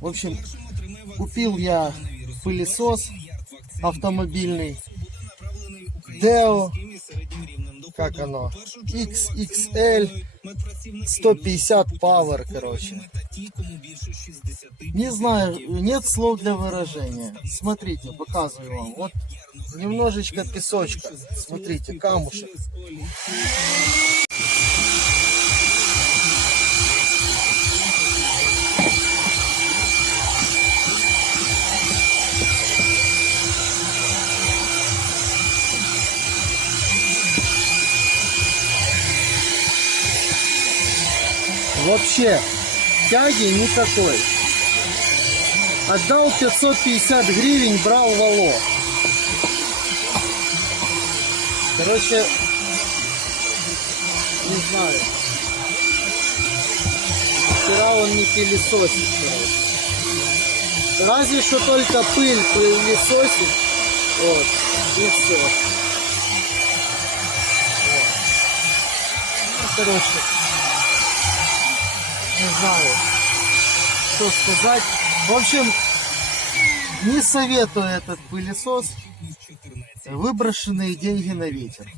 В общем, купил я пылесос автомобильный Deo, как оно, XXL 150 Power, короче. Не знаю, нет слов для выражения. Смотрите, показываю вам. Вот немножечко песочка. Смотрите, камушек. Вообще тяги никакой. Отдал 550 гривен, брал вало. Короче, не знаю. Вчера он не пылесосит. Разве что только пыль пылесосит. Вот. И все. Вот. Ну, короче. Не знаю, что сказать. В общем, не советую этот пылесос. Выброшенные деньги на ветер.